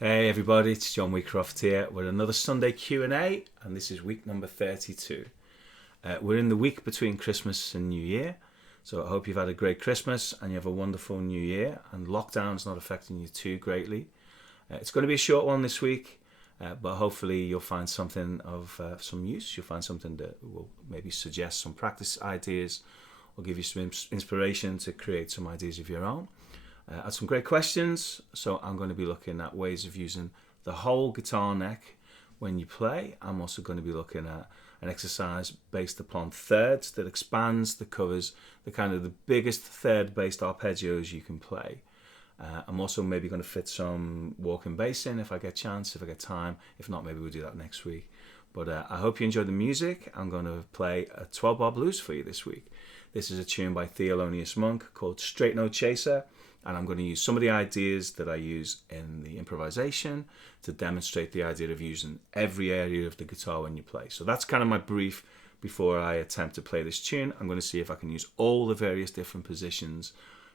Hey everybody, it's John Wheatcroft here with another Sunday Q&A, and this is week number 32. We're in the week between Christmas and New Year, so I hope you've had a great Christmas and you have a wonderful New Year, and lockdown's not affecting you too greatly. It's going to be a short one this week, but hopefully you'll find something of some use. You'll find something that will maybe suggest some practice ideas or give you some inspiration to create some ideas of your own. Had some great questions, so I'm going to be looking at ways of using the whole guitar neck when you play. I'm also going to be looking at an exercise based upon thirds that expands the covers, the biggest third-based arpeggios you can play. I'm also maybe going to fit some walking bass in if I get chance, if I get time. If not, maybe we'll do that next week. But I hope you enjoy the music. I'm going to play a 12-bar blues for you this week. This is a tune by Thelonious Monk called Straight Note Chaser. And I'm going to use some of the ideas that I use in the improvisation to demonstrate the idea of using every area of the guitar when you play. So that's kind of my brief before I attempt to play this tune. I'm going to see if I can use all the various different positions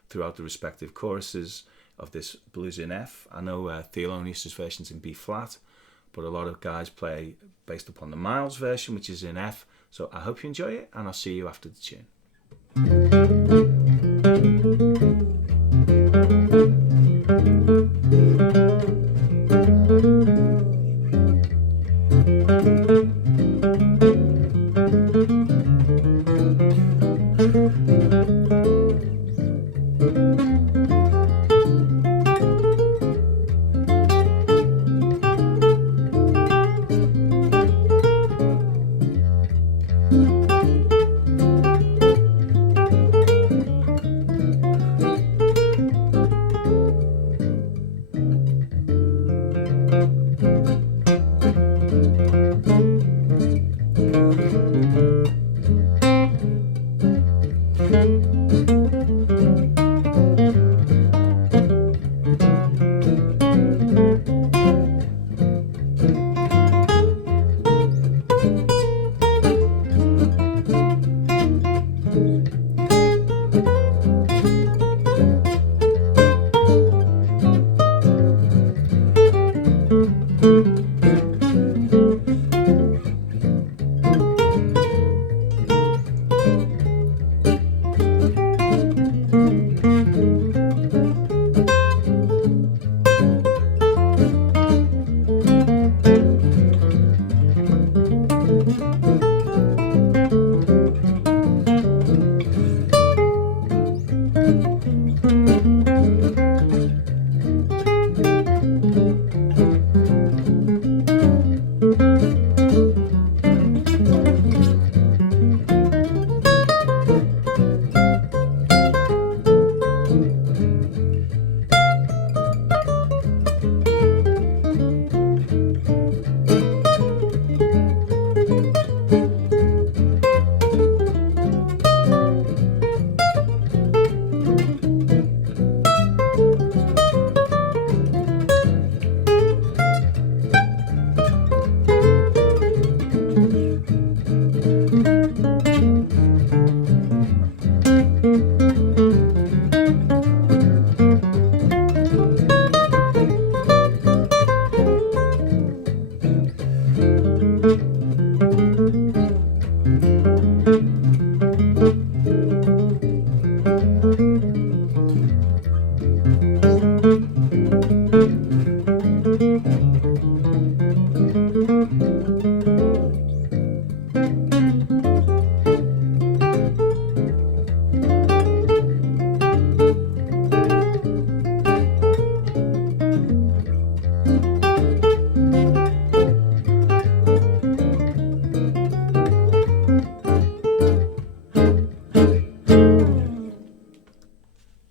throughout the respective choruses of this blues in F. I know Thelonious' version's in B flat, but a lot of guys play based upon the Miles version, which is in F. So I hope you enjoy it, and I'll see you after the tune.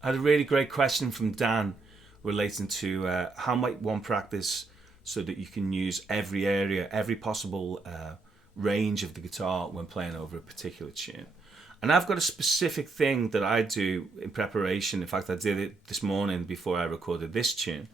I had a really great question from Dan relating to how might one practice so that you can use every area, every possible range of the guitar when playing over a particular tune. And I've got a specific thing that I do in preparation. In fact, I did it this morning before I recorded this tune,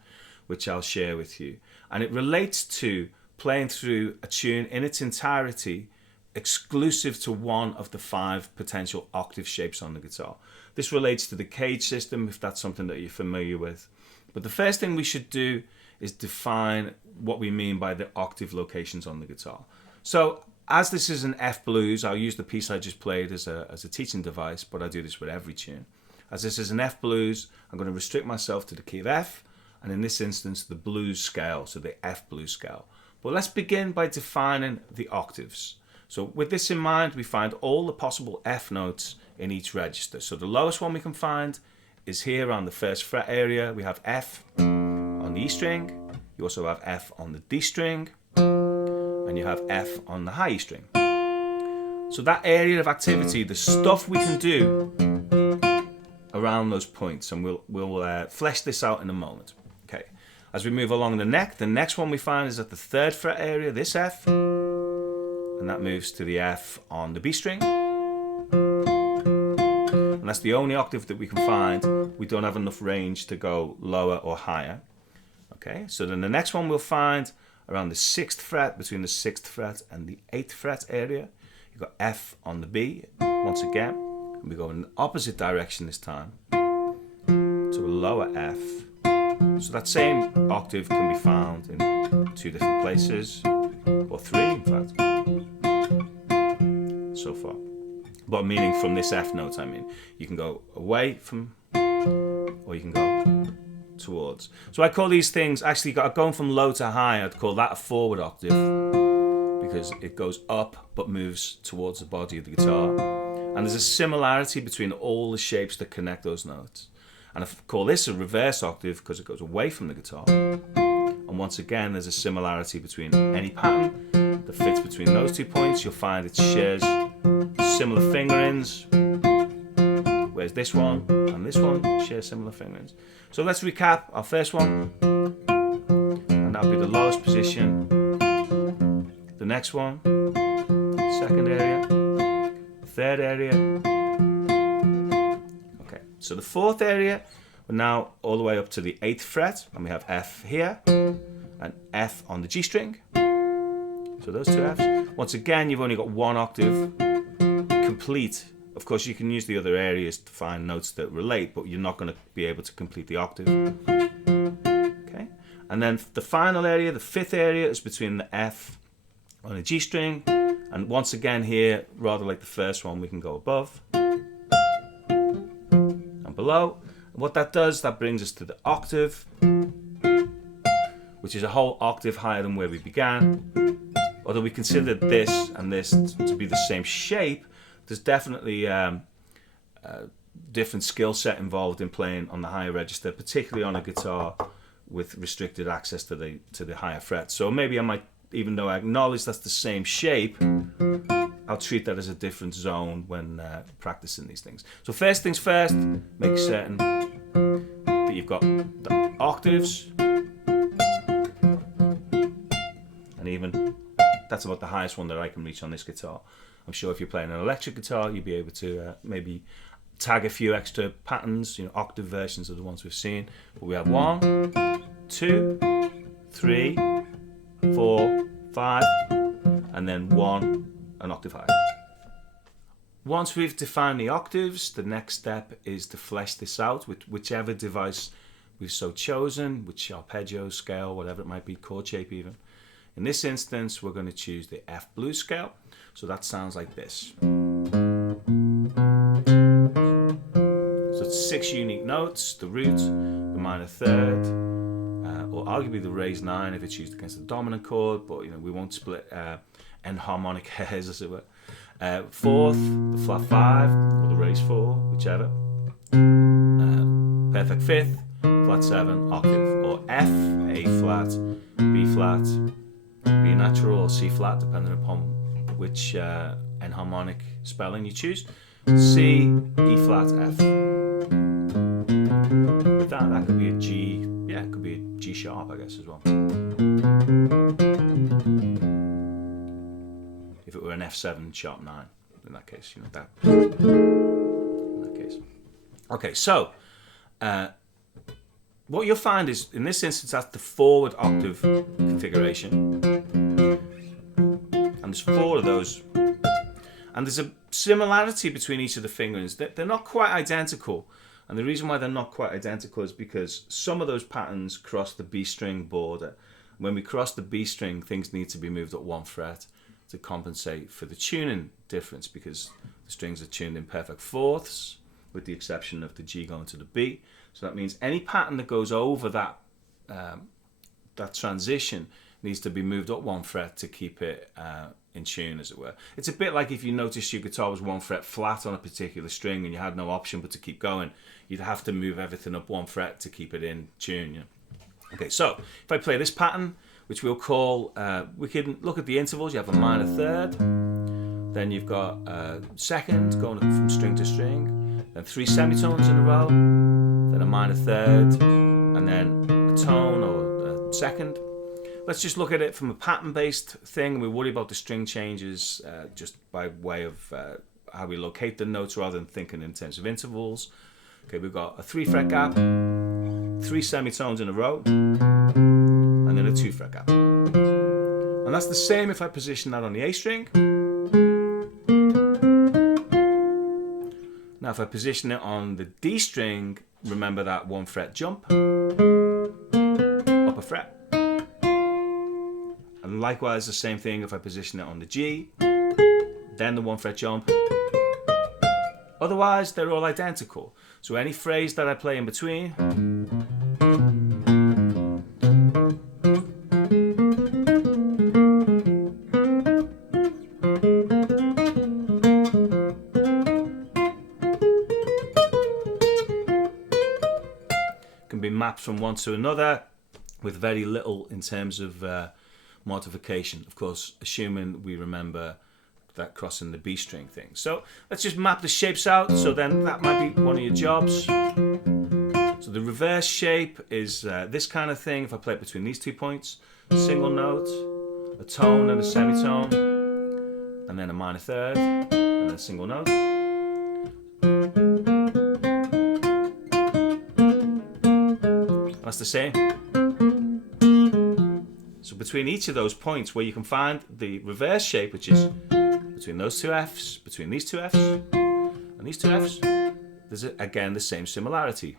which I'll share with you. And it relates to playing through a tune in its entirety exclusive to one of the 5 potential octave shapes on the guitar. This relates to the cage system, if that's something that you're familiar with. But the first thing we should do is define what we mean by the octave locations on the guitar. So as this is an F blues, I'll use the piece I just played as a teaching device, but I do this with every tune. As this is an F blues, I'm going to restrict myself to the key of F, and in this instance, the blues scale, so the F blues scale. But let's begin by defining the octaves. So with this in mind, we find all the possible F notes in each register. So the lowest one we can find is here on the first fret area. We have F on the E string. You also have F on the D string, and you have F on the high E string. So that area of activity, the stuff we can do around those points, and we'll flesh this out in a moment. Okay. As we move along the neck, the next one we find is at the third fret area, this F, and that moves to the F on the B string. And that's the only octave that we can find. We don't have enough range to go lower or higher. Okay, so then the next one we'll find around the 6th fret, between the 6th fret and the 8th fret area. You've got F on the B, once again. And we go in the opposite direction this time, to a lower F. So that same octave can be found in 2 different places, or 3 in fact, so far. But meaning from this F note, I mean. You can go away from, or you can go towards. So I call these things, actually going from low to high, I'd call that a forward octave, because it goes up but moves towards the body of the guitar. And there's a similarity between all the shapes that connect those notes. And I call this a reverse octave because it goes away from the guitar. And once again, there's a similarity between any pattern that fits between those 2 points. You'll find it shares similar fingerings, whereas this one and this one share similar fingerings. So let's recap our first one, and that'll be the lowest position. The next one, second area, third area. Okay, so the fourth area, we're now all the way up to the 8th fret, and we have F here, and F on the G string. So those 2 Fs. Once again, you've only got 1 octave complete. Of course, you can use the other areas to find notes that relate, but you're not going to be able to complete the octave. Okay, and then the final area, the 5th area, is between the F on a G string, and once again here, rather like the first one, we can go above and below. And what that does, that brings us to the octave, which is a whole octave higher than where we began. Although we considered this and this to be the same shape, there's definitely different skill set involved in playing on the higher register, particularly on a guitar with restricted access to the higher frets. So maybe I might, even though I acknowledge that's the same shape, I'll treat that as a different zone when practicing these things. So first things first, make certain that you've got the octaves, and even that's about the highest one that I can reach on this guitar. I'm sure if you're playing an electric guitar, you'll be able to maybe tag a few extra patterns, octave versions of the ones we've seen. But we have 1, 2, 3, 4, 5, and then 1 an octave higher. Once we've defined the octaves, the next step is to flesh this out with whichever device we've so chosen, which arpeggio, scale, whatever it might be, chord shape even. In this instance, we're going to choose the F blues scale. So that sounds like this. So it's 6 unique notes: the root, the minor third, or arguably the raised 9 if it's used against the dominant chord, but we won't split enharmonic hairs, as it were. 4th, the flat 5, or the raised 4, whichever. Perfect 5th, flat 7, octave, or F, A flat, B flat, B natural, or C flat, depending upon which enharmonic spelling you choose. C, E flat, F. With that could be a G, it could be a G sharp, I guess, as well. If it were an F7 sharp 9, in that case, that. In that case. Okay, so what you'll find is, in this instance, that's the forward octave configuration. And there's 4 of those. And there's a similarity between each of the fingerings. They're not quite identical. And the reason why they're not quite identical is because some of those patterns cross the B string border. When we cross the B string, things need to be moved up 1 fret to compensate for the tuning difference, because the strings are tuned in perfect fourths, with the exception of the G going to the B. So that means any pattern that goes over that transition needs to be moved up 1 fret to keep it in tune, as it were. It's a bit like if you noticed your guitar was 1 fret flat on a particular string and you had no option but to keep going, you'd have to move everything up 1 fret to keep it in tune. You know? Okay, so if I play this pattern, which we'll call, we can look at the intervals. You have a minor third, then you've got a second going from string to string, then 3 semitones in a row, then a minor third, and then a tone or a second. Let's just look at it from a pattern-based thing. We worry about the string changes just by way of how we locate the notes rather than thinking in terms of intervals. Okay, we've got a 3 fret gap, 3 semitones in a row, and then a 2 fret gap. And that's the same if I position that on the A string. Now if I position it on the D string, remember that 1 fret jump, up a fret. And likewise the same thing if I position it on the G, then the 1 fret jump. Otherwise they're all identical. So any phrase that I play in between, can be mapped from one to another with very little in terms of modification. Of course, assuming we remember that crossing the B string thing. So let's just map the shapes out. So then that might be one of your jobs. So the reverse shape is this kind of thing. If I play it between these 2 points, a single note, a tone and a semitone, and then a minor third, and then a single note. That's the same. So between each of those points where you can find the reverse shape, which is between those 2 Fs, between these 2 Fs, and these 2 Fs, there's again the same similarity.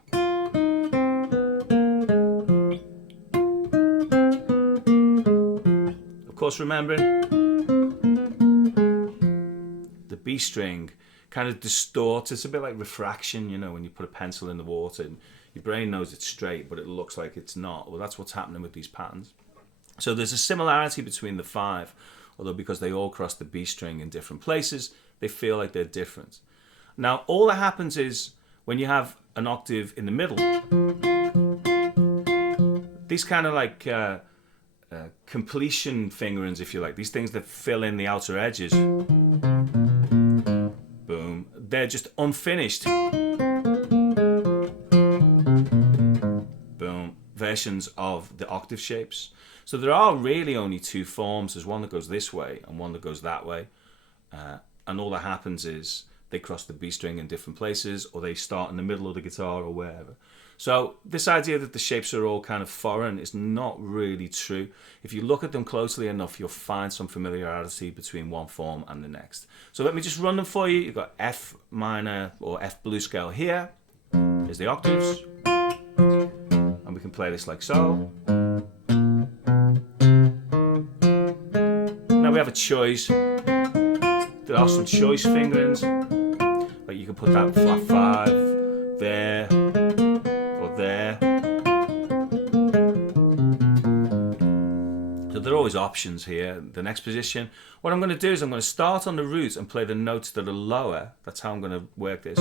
Of course, remembering the B string kind of distorts. It's a bit like refraction, you know, when you put a pencil in the water and your brain knows it's straight, but it looks like it's not. Well, that's what's happening with these patterns. So there's a similarity between the 5, although because they all cross the B string in different places, they feel like they're different. Now, all that happens is when you have an octave in the middle, these kind of like completion fingerings, if you like, these things that fill in the outer edges, boom, they're just unfinished. Boom, versions of the octave shapes. So there are really only 2 forms. There's one that goes this way and one that goes that way. And all that happens is they cross the B string in different places, or they start in the middle of the guitar or wherever. So this idea that the shapes are all kind of foreign is not really true. If you look at them closely enough, you'll find some familiarity between one form and the next. So let me just run them for you. You've got F minor or F blues scale here. Here's the octaves. And we can play this like so. Now we have a choice. There are some choice fingerings. Like you can put that flat 5 there or there. So there are always options here. The next position. What I'm going to do is I'm going to start on the root and play the notes that are lower. That's how I'm going to work this.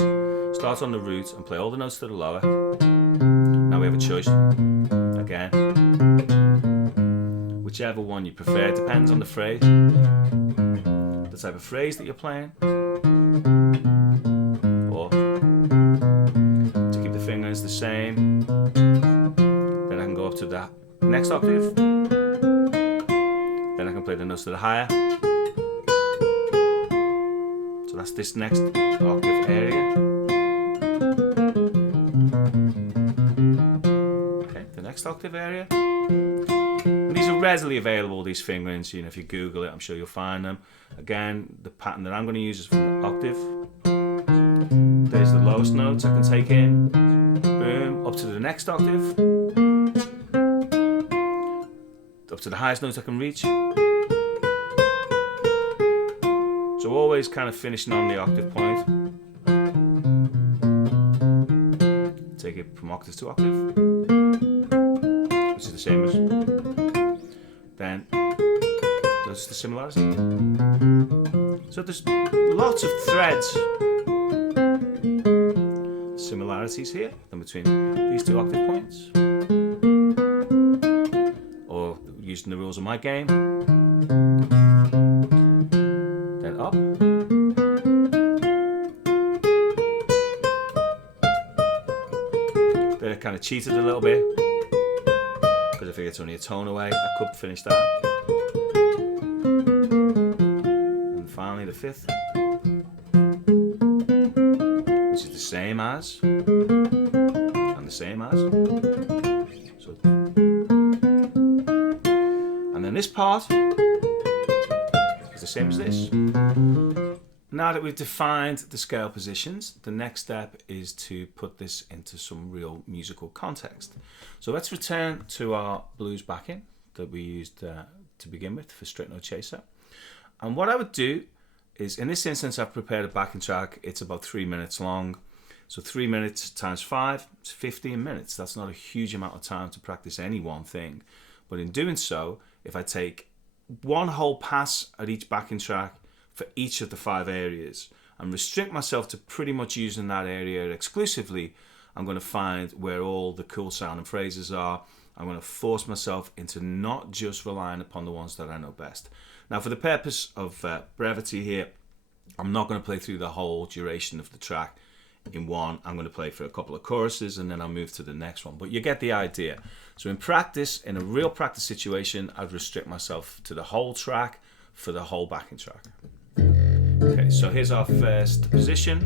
Start on the root and play all the notes that are lower. Now we have a choice. Again. Whichever one you prefer, it depends on the phrase, the type of phrase that you're playing, or to keep the fingers the same, then I can go up to the next octave, then I can play the notes that are higher, so that's this next octave area. Okay, the next octave area. These are readily available, these fingerings. You know, if you Google it, I'm sure you'll find them. Again, the pattern that I'm going to use is from the octave. There's the lowest notes I can take in. Boom, up to the next octave. Up to the highest notes I can reach. So always kind of finishing on the octave point. Take it from octave to octave, which is the same as. Then that's the similarity. So there's lots of threads, similarities here in between these two octave points. Or using the rules of my game. Then up. Then I kind of cheated a little bit because I figured it's only a tone away. I could finish that. And finally the fifth, which is the same as and the same as. So, and then this part is the same as this. Now that we've defined the scale positions, the next step is to put this into some real musical context. So let's return to our blues backing that we used to begin with for Straight No Chaser. And what I would do is, in this instance, I've prepared a backing track. It's about 3 minutes long. So 3 minutes times 5 is 15 minutes. That's not a huge amount of time to practice any one thing. But in doing so, if I take one whole pass at each backing track for each of the 5 areas and restrict myself to pretty much using that area exclusively, I'm going to find where all the cool sounding phrases are. I'm going to force myself into not just relying upon the ones that I know best. Now, for the purpose of brevity here, I'm not going to play through the whole duration of the track in one. I'm going to play for a couple of choruses and then I'll move to the next one. But you get the idea. So in practice, in a real practice situation, I'd restrict myself to the whole track for the whole backing track. Okay, so here's our first position.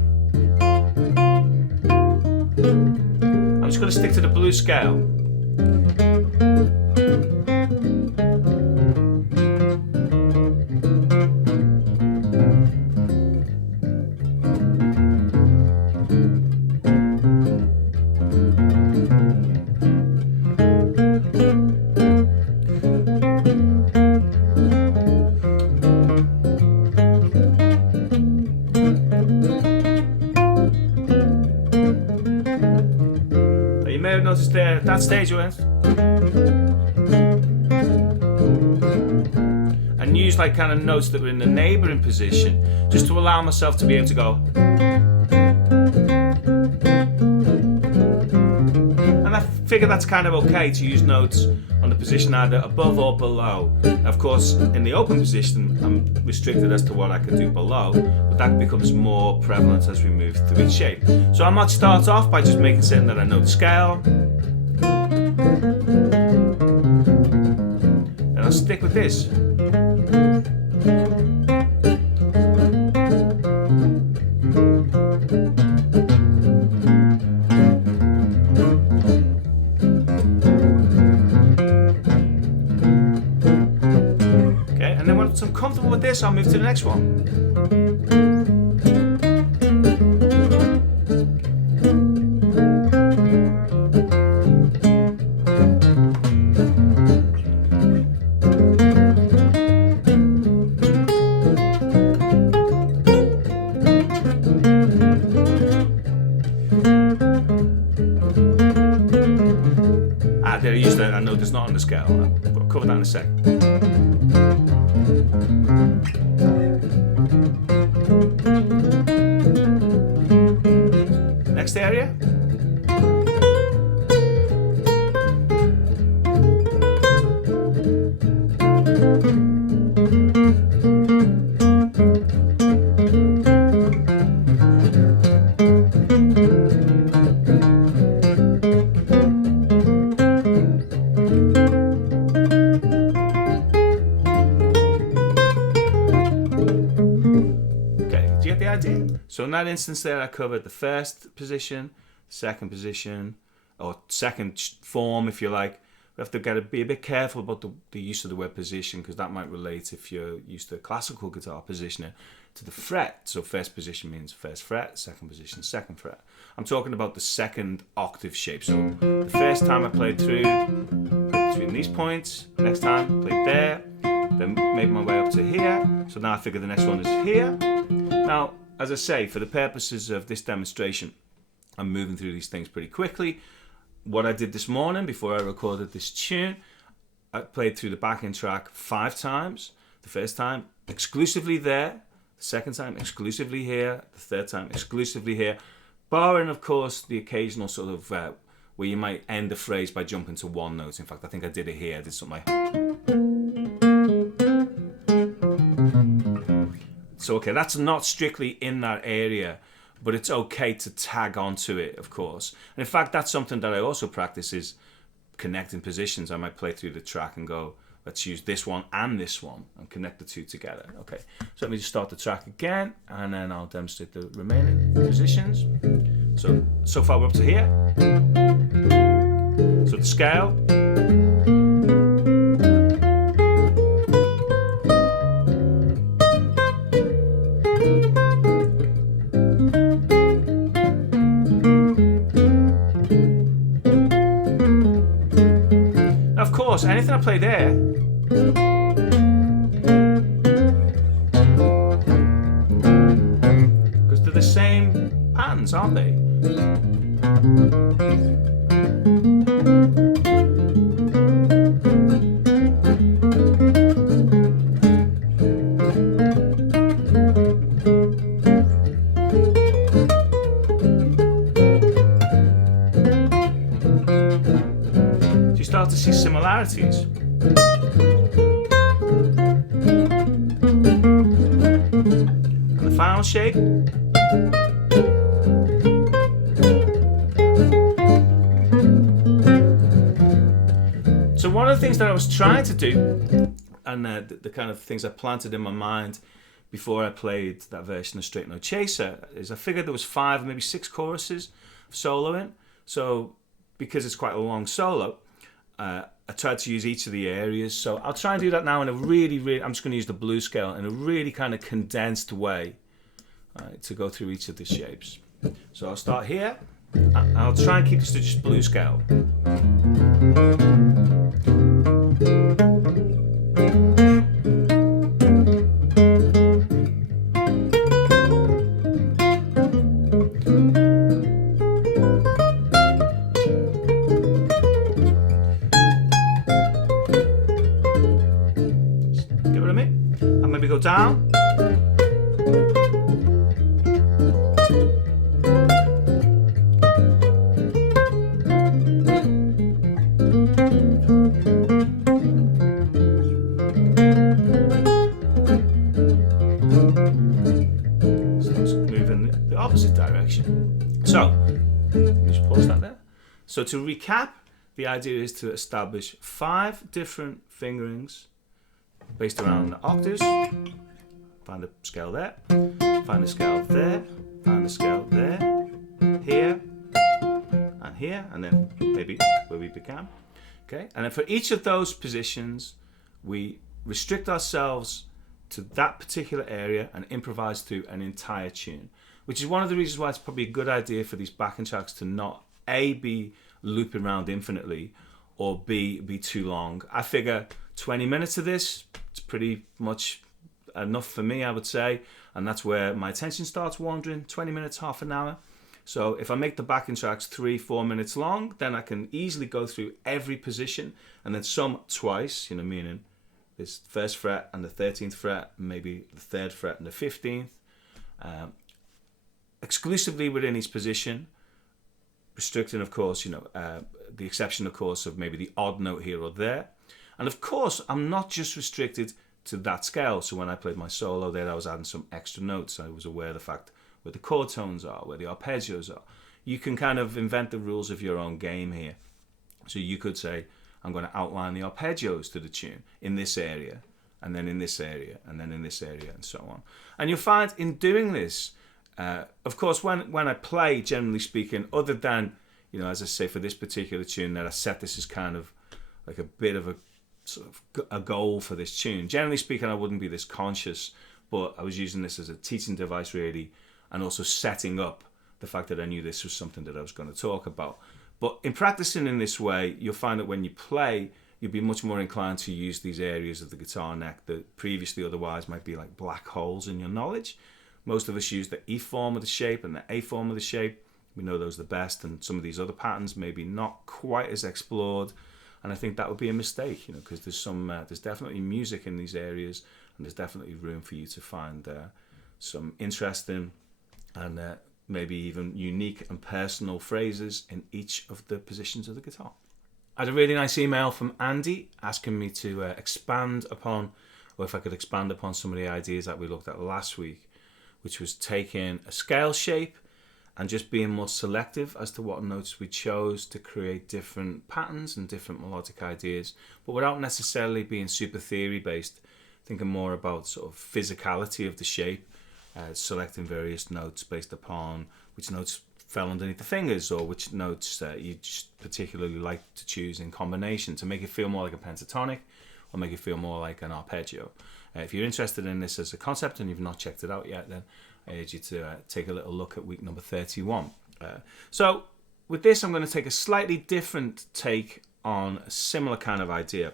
I'm just going to stick to the blues scale. There at that stage you went and use like kind of notes that were in the neighbouring position just to allow myself to be able to go, and I figure that's kind of okay to use notes on the position either above or below. Of course, in the open position I'm restricted as to what I can do below, but that becomes more prevalent as we move through each shape. So I might start off by just making certain that I know the scale, and I'll stick with this. Okay, and then once I'm comfortable with this, I'll move to the next one. I know there's not on the scale, but I'll cover that in a sec. Next area. So in that instance there, I covered the first position, second position, or second form if you like, we have to be a bit careful about the use of the word position, because that might relate, if you're used to classical guitar positioning, to the fret. So first position means first fret, second position, second fret. I'm talking about the second octave shape. So the first time I played through, between these points, next time played there, then made my way up to here. So now I figure the next one is here. Now, as I say, for the purposes of this demonstration, I'm moving through these things pretty quickly. What I did this morning before I recorded this tune, I played through the backing track 5 times. The first time exclusively there, the second time exclusively here, the third time exclusively here, barring of course the occasional sort of where you might end a phrase by jumping to one note. In fact, I think I did it here. I did something like... So okay, that's not strictly in that area, but it's okay to tag onto it, of course. And in fact, that's something that I also practice, is connecting positions. I might play through the track and go, let's use this one and connect the two together. Okay, so let me just start the track again, and then I'll demonstrate the remaining positions. So far we're up to here. So the scale. Of course, anything I play there because they're the same patterns, aren't they? Start to see similarities. And the final shape. So one of the things that I was trying to do, and the kind of things I planted in my mind before I played that version of Straight No Chaser, is I figured there was 5, maybe 6 choruses of soloing. So because it's quite a long solo, I tried to use each of the areas. So I'll try and do that now in a really, I'm just going to use the blues scale in a really kind of condensed way to go through each of the shapes. So I'll start here. I'll try and keep this to just blues scale. Go down. So let's move in the opposite direction. So, let me just pause that there. So to recap, the idea is to establish 5 different fingerings based around the octaves. Find the scale there, find the scale there, find the scale there, here, and then maybe where we began. Okay, and then for each of those positions, we restrict ourselves to that particular area and improvise through an entire tune, which is one of the reasons why it's probably a good idea for these backing tracks to not A, be looping around infinitely, or B, be too long. I figure 20 minutes of this, it's pretty much enough for me, I would say, and that's where my attention starts wandering. 20 minutes, half an hour. So if I make the backing tracks 3-4 minutes long, then I can easily go through every position and then sum twice, meaning this first fret and the 13th fret, maybe the 3rd fret and the 15th, exclusively within each position, restricting, of course, the exception, of course, of maybe the odd note here or there. And of course, I'm not just restricted to that scale. So when I played my solo there, I was adding some extra notes. I was aware of the fact where the chord tones are, where the arpeggios are. You can kind of invent the rules of your own game here. So you could say, I'm going to outline the arpeggios to the tune in this area, and then in this area, and then in this area, and so on. And you'll find in doing this, of course, when I play, generally speaking, other than, as I say, for this particular tune, that I set this as kind of like a bit of a sort of a goal for this tune. Generally speaking, I wouldn't be this conscious, but I was using this as a teaching device really, and also setting up the fact that I knew this was something that I was going to talk about. But in practicing in this way, you'll find that when you play, you'll be much more inclined to use these areas of the guitar neck that previously otherwise might be like black holes in your knowledge. Most of us use the E form of the shape and the A form of the shape. We know those the best, and some of these other patterns maybe not quite as explored. And I think that would be a mistake, because there's definitely music in these areas, and there's definitely room for you to find some interesting and maybe even unique and personal phrases in each of the positions of the guitar. I had a really nice email from Andy asking me to expand upon, or if I could expand upon some of the ideas that we looked at last week, which was taking a scale shape and just being more selective as to what notes we chose to create different patterns and different melodic ideas, but without necessarily being super theory based, thinking more about sort of physicality of the shape, selecting various notes based upon which notes fell underneath the fingers, or which notes you just particularly like to choose in combination to make it feel more like a pentatonic or make it feel more like an arpeggio. If you're interested in this as a concept and you've not checked it out yet, then I urge you to take a little look at week number 31. So with this, I'm going to take a slightly different take on a similar kind of idea.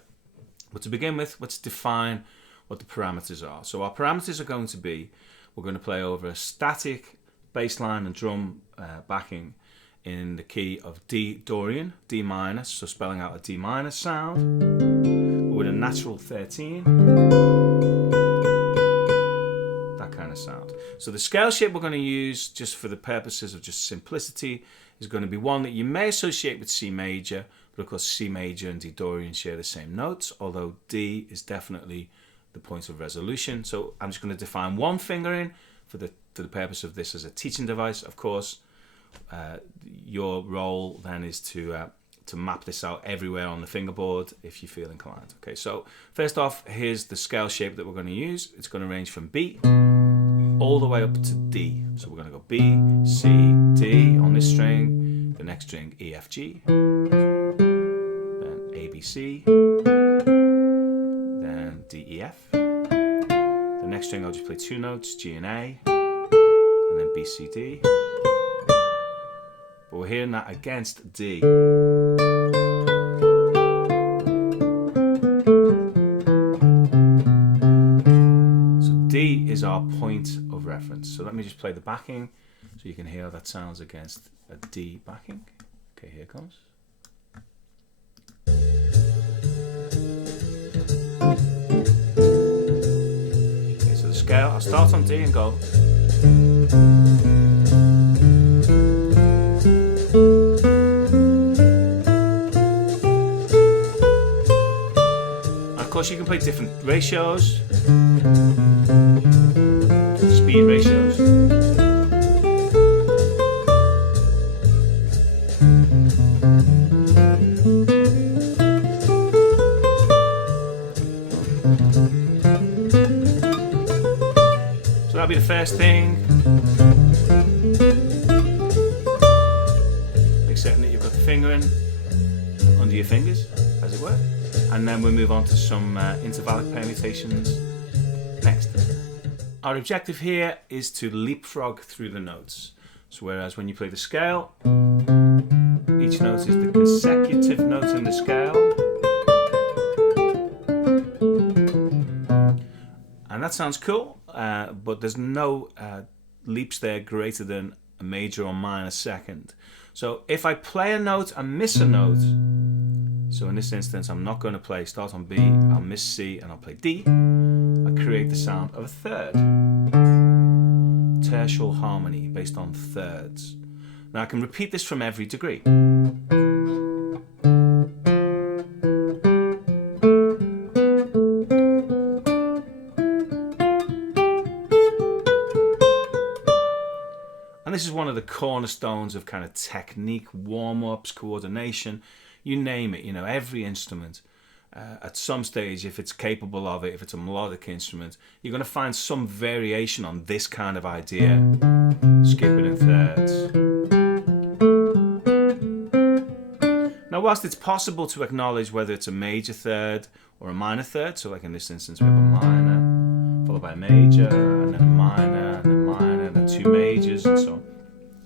But to begin with, let's define what the parameters are. So our parameters are going to be, we're going to play over a static bass line and drum backing in the key of D Dorian, D minor, so spelling out a D minor sound, with a natural 13, that kind of sound. So the scale shape we're going to use, just for the purposes of just simplicity, is going to be one that you may associate with C major, but of course C major and D Dorian share the same notes, although D is definitely the point of resolution. So I'm just going to define one fingering for the purpose of this as a teaching device. Of course, your role then is to map this out everywhere on the fingerboard if you feel inclined. Okay, so first off, here's the scale shape that we're going to use. It's going to range from B all the way up to D. So we're going to go B, C, D on this string, the next string E, F, G, then A, B, C, then D, E, F. The next string I'll just play two notes, G and A, and then B, C, D. But we're hearing that against D. So D is our point of reference. So let me just play the backing so you can hear how that sounds against a D backing. Okay, here it comes. Okay, so the scale, I'll start on D and go. Of course, you can play different ratios, speed ratios. So that'll be the first thing. Make certain that you've got the fingering under your fingers, as it were. And then we'll move on to some intervallic permutations next. Our objective here is to leapfrog through the notes. So whereas when you play the scale, each note is the consecutive note in the scale. And that sounds cool, but there's no leaps there greater than a major or minor second. So if I play a note and miss a note, so in this instance, I'm not going to start on B, I'll miss C, and I'll play D. I create the sound of a third. Tertial harmony based on thirds. Now I can repeat this from every degree. And this is one of the cornerstones of kind of technique, warm-ups, coordination. You name it, every instrument at some stage, if it's capable of it, if it's a melodic instrument, you're going to find some variation on this kind of idea. Skipping in thirds. Now Now, whilst it's possible to acknowledge whether it's a major third or a minor third, so like in this instance we have a minor, followed by a major, and then a minor, and then minor, and then two majors, and so on.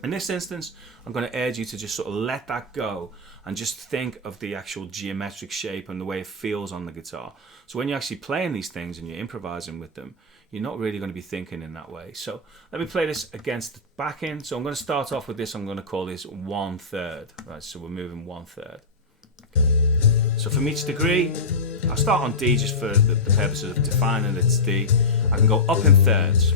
In this instance, I'm going to urge you to just sort of let that go and just think of the actual geometric shape and the way it feels on the guitar. So when you're actually playing these things and you're improvising with them, you're not really going to be thinking in that way. So let me play this against the backing. So I'm going to start off with this. I'm going to call this 1/3. Right, so we're moving 1/3. Okay. So from each degree, I'll start on D just for the purposes of defining it's D. I can go up in thirds.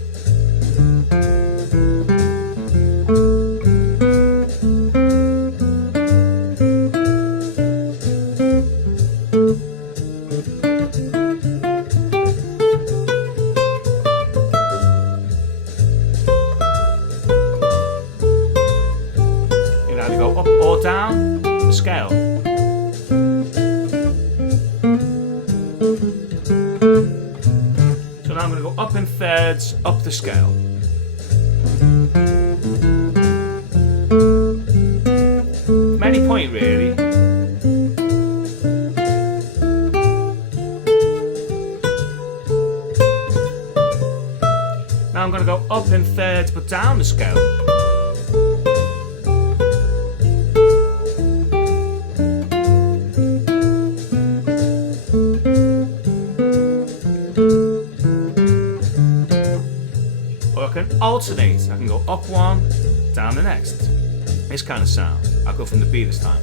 Down the scale. So now I'm going to go up in thirds, up the scale. From any point really. Now I'm going to go up in thirds but down the scale. Alternate. I can go up one, down the next. This kind of sound. I'll go from the B this time.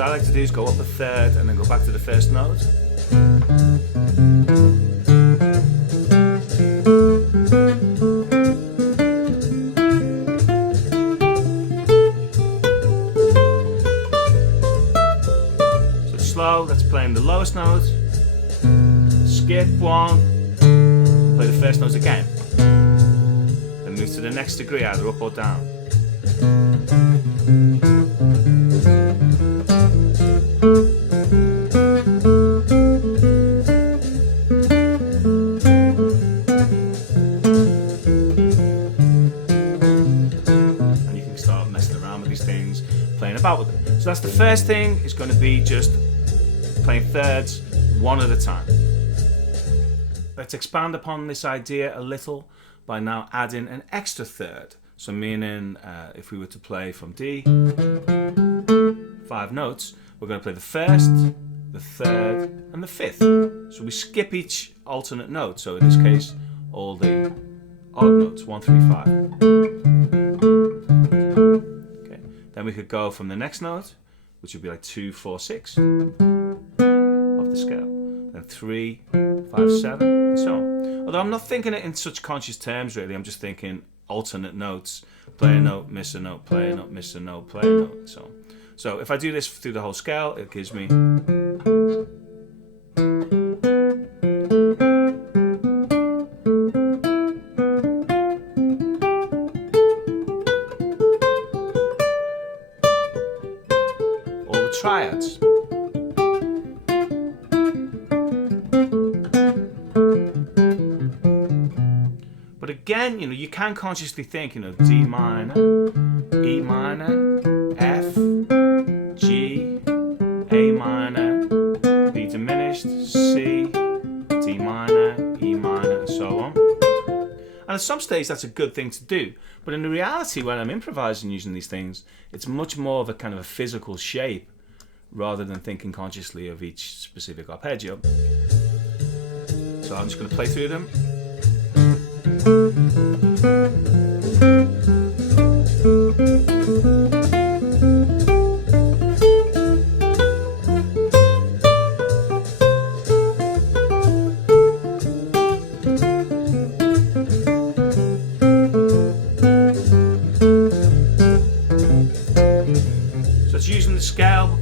I like to do is go up a third and then go back to the first note. So slow, that's playing the lowest note. Skip one, play the first note again. Then move to the next degree, either up or down. About with them. So that's the first thing, is going to be just playing thirds one at a time. Let's expand upon this idea a little by now adding an extra third. So meaning if we were to play from D, 5 notes, we're going to play the first, the third and the fifth. So we skip each alternate note. So in this case, all the odd notes, 1, 3, 5. Then we could go from the next note, which would be like 2, 4, 6 of the scale. Then 3, 5, 7, and so on. Although I'm not thinking it in such conscious terms really, I'm just thinking alternate notes. Play a note, miss a note, play a note, miss a note, play a note, and so on. So if I do this through the whole scale, it gives me... Triads. But again, you can consciously think, D minor, E minor, F, G, A minor, B diminished, C, D minor, E minor, and so on. And at some stage that's a good thing to do, but in the reality when I'm improvising using these things, it's much more of a kind of a physical shape rather than thinking consciously of each specific arpeggio. So I'm just going to play through them.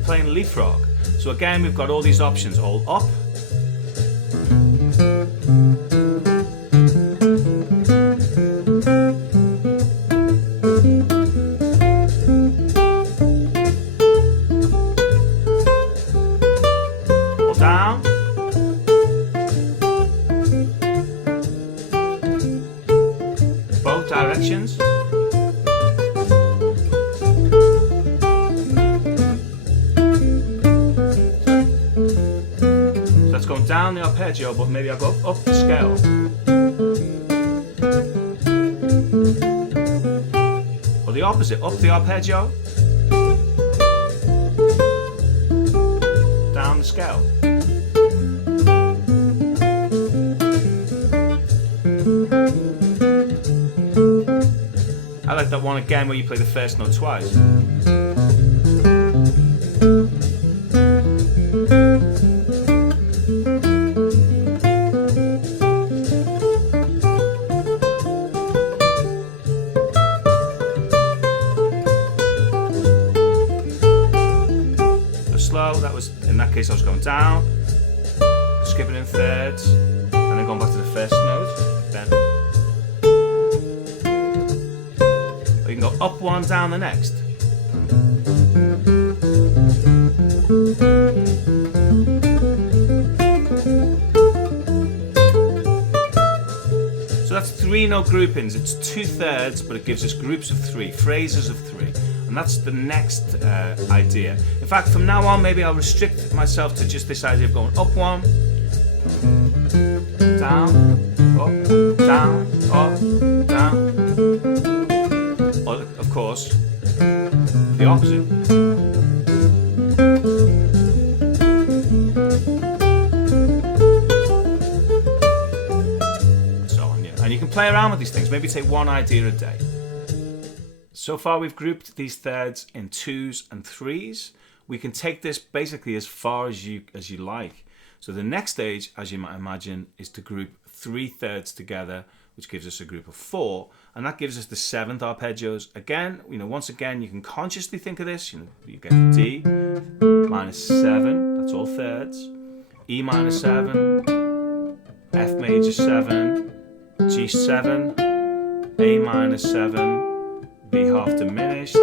playing leapfrog. So again, we've got all these options, all up. Or down. Both directions. Going down the arpeggio, but maybe I'll go up the scale. Or the opposite, up the arpeggio, down the scale. I like that one again where you play the first note twice. That was, in that case, I was going down, skipping in thirds, and then going back to the first note. Then, or you can go up one, down the next. So that's 3-note groupings. It's 2/3, but it gives us groups of 3, phrases of 3. And that's the next idea. In fact, from now on, maybe I'll restrict myself to just this idea of going up one, down, up, down, up, down. Or, of course, the opposite. And so on, yeah. And you can play around with these things. Maybe take one idea a day. So far we've grouped these thirds in 2s and 3s. We can take this basically as far as you like. So the next stage, as you might imagine, is to group 3 thirds together, which gives us a group of 4, and that gives us the 7th arpeggios. Again, once again, you can consciously think of this. You get D minus 7, that's all thirds, E minor 7, F major 7, G7, A minor 7, B half diminished,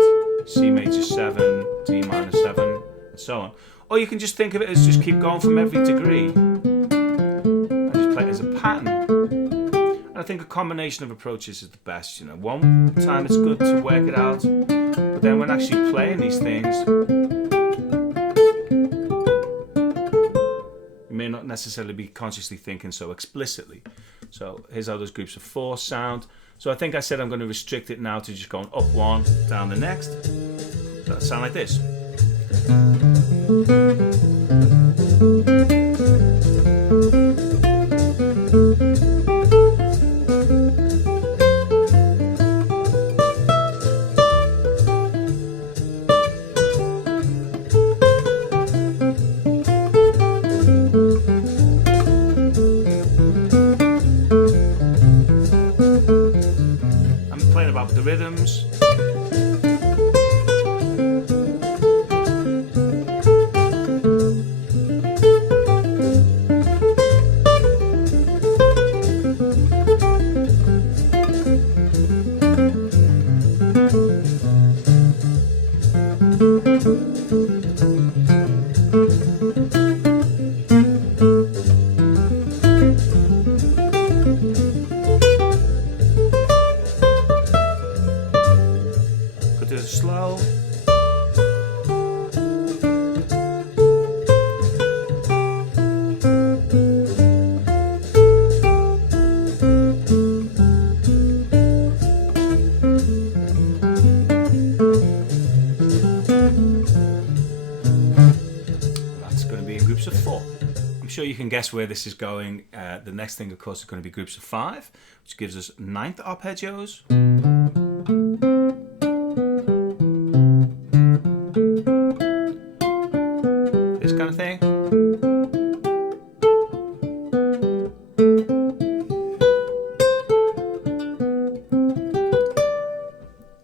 C major 7, D minor 7, and so on. Or you can just think of it as just keep going from every degree and just play it as a pattern. And I think a combination of approaches is the best. One time it's good to work it out, but then when actually playing these things, you may not necessarily be consciously thinking so explicitly. So here's how those groups of 4 sound. So I think I said I'm going to restrict it now to just going up one, down the next. That'll sound like this. The rhythms. Slow. That's going to be in groups of 4. I'm sure you can guess where this is going. The next thing, of course, is going to be groups of 5, which gives us 9th arpeggios. This kind of thing.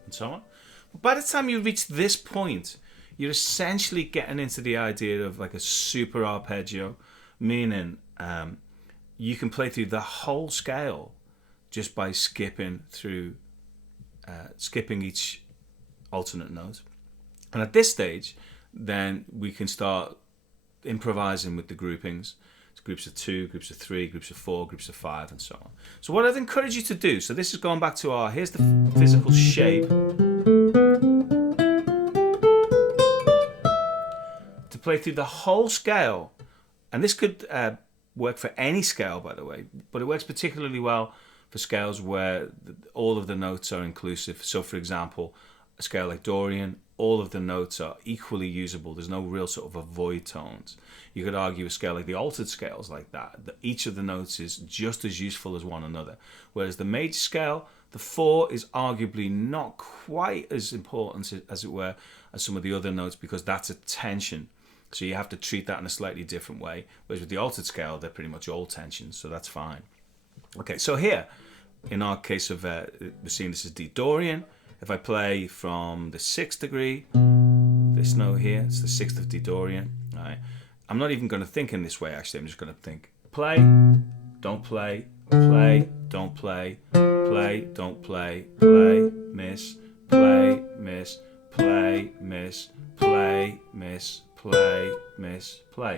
And so on. But by the time you reach this point, you're essentially getting into the idea of like a super arpeggio, meaning you can play through the whole scale just by skipping each alternate note. And at this stage, then we can start improvising with the groupings. It's groups of 2, groups of 3, groups of 4, groups of 5, and so on. So what I'd encourage you to do, so this is going back to here's the physical shape. To play through the whole scale, and this could work for any scale, by the way, but it works particularly well for scales where all of the notes are inclusive. So for example, a scale like Dorian, all of the notes are equally usable. There's no real sort of avoid tones. You could argue a scale like the altered scales like that each of the notes is just as useful as one another. Whereas the major scale, the 4 is arguably not quite as important, as it were, as some of the other notes, because that's a tension. So you have to treat that in a slightly different way. Whereas with the altered scale, they're pretty much all tensions, so that's fine. Okay, so here, in our case of, we're seeing this as D Dorian. If I play from the 6th degree, this note here, it's the 6th of D Dorian. All right. I'm not even going to think in this way, actually. I'm just going to think play, don't play, play, don't play, play, don't play, play, miss, play, miss, play, miss, play, miss, play, miss, play.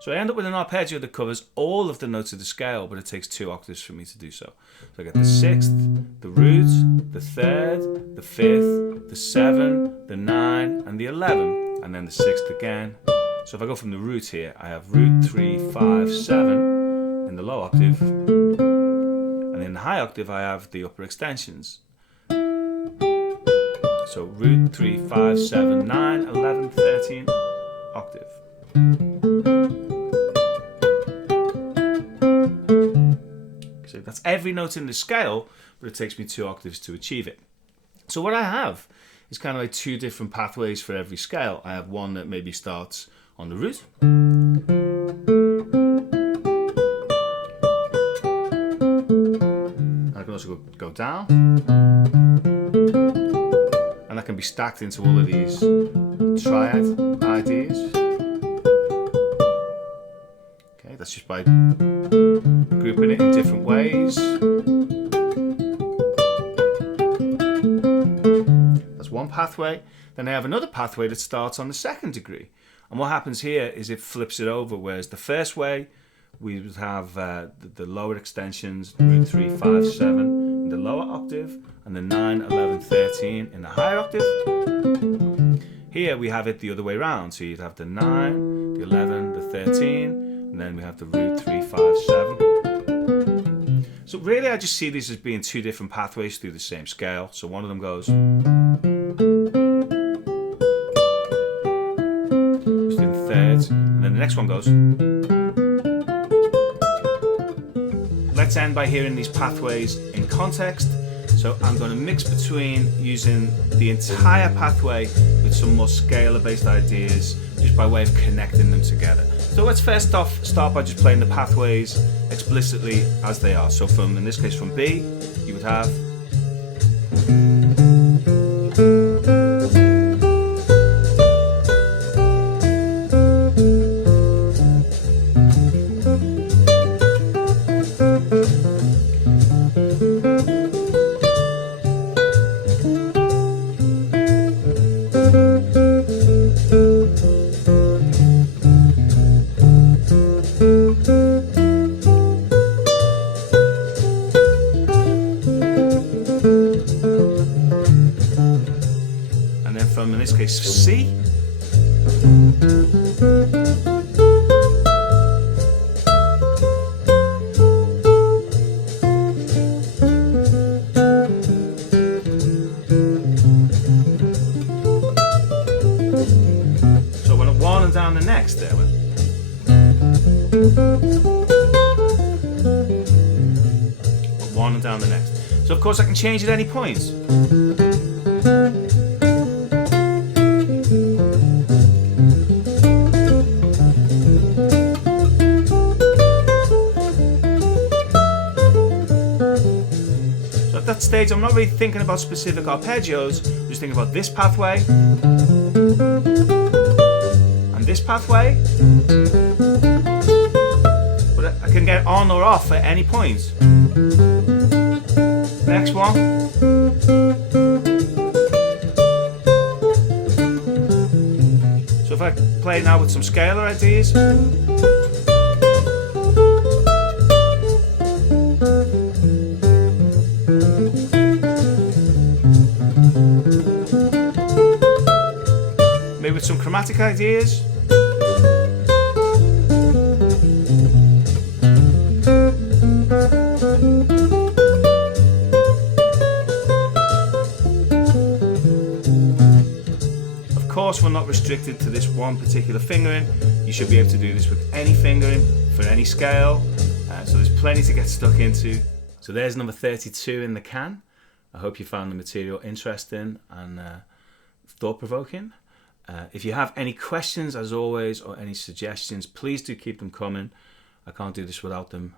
So I end up with an arpeggio that covers all of the notes of the scale, but it takes 2 octaves for me to do so. So I get the 6th, the root, the 3rd, the 5th, the 7, the 9, and the 11, and then the 6th again. So if I go from the root here, I have root 3, 5, 7 in the low octave, and in the high octave I have the upper extensions. So root 3, 5, 7, 9, 11, 13, octave. So that's every note in the scale, but it takes me 2 octaves to achieve it. So what I have is kind of like 2 different pathways for every scale. I have one that maybe starts on the root. I can also go down. And that can be stacked into all of these triad ideas. Okay, that's just by grouping it in different ways. That's one pathway. Then I have another pathway that starts on the 2nd degree. And what happens here is it flips it over, whereas the first way we would have the lower extensions, root 3, 5, 7 in the lower octave, and the 9, 11, 13 in the higher octave. Here we have it the other way around, so you'd have the 9, the 11, the 13, and then we have the root 3, 5, 7. So really I just see these as being 2 different pathways through the same scale. So one of them goes just in thirds, and then the next one goes. Let's end by hearing these pathways in context. So I'm going to mix between using the entire pathway with some more scalar-based ideas, just by way of connecting them together. So let's first off start by just playing the pathways explicitly as they are. So in this case from B, you would have C. So I went up 1 and down the next there. Up 1 and down the next. So of course I can change at any point. that stage, I'm not really thinking about specific arpeggios. I'm just thinking about this pathway and this pathway. But I can get on or off at any point. Next one. So if I play now with some scalar ideas. Maybe with some chromatic ideas. Of course, we're not restricted to this one particular fingering. You should be able to do this with any fingering for any scale. So there's plenty to get stuck into. So there's number 32 in the can. I hope you found the material interesting and thought-provoking. If you have any questions, as always, or any suggestions, please do keep them coming. I can't do this without them.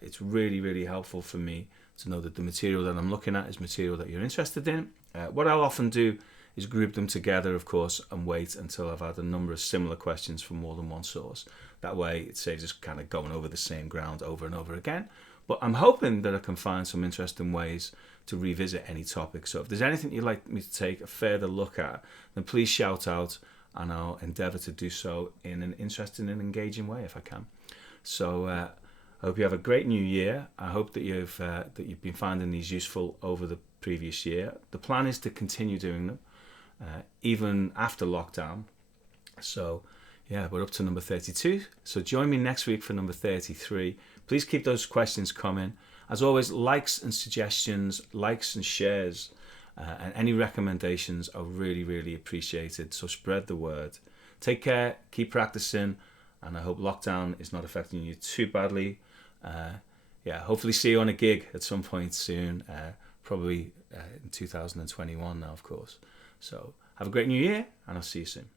It's really, really helpful for me to know that the material that I'm looking at is material that you're interested in. What I'll often do is group them together, of course, and wait until I've had a number of similar questions from more than one source. That way it saves us kind of going over the same ground over and over again. But I'm hoping that I can find some interesting ways to revisit any topic. So if there's anything you'd like me to take a further look at, then please shout out and I'll endeavour to do so in an interesting and engaging way if I can. So I hope you have a great new year. I hope that you've been finding these useful over the previous year. The plan is to continue doing them even after lockdown. So yeah, we're up to number 32. So join me next week for number 33. Please keep those questions coming. As always, likes and suggestions, likes and shares, and any recommendations are really, really appreciated. So spread the word. Take care, keep practicing, and I hope lockdown is not affecting you too badly. Hopefully see you on a gig at some point soon, probably in 2021 now, of course. So have a great new year, and I'll see you soon.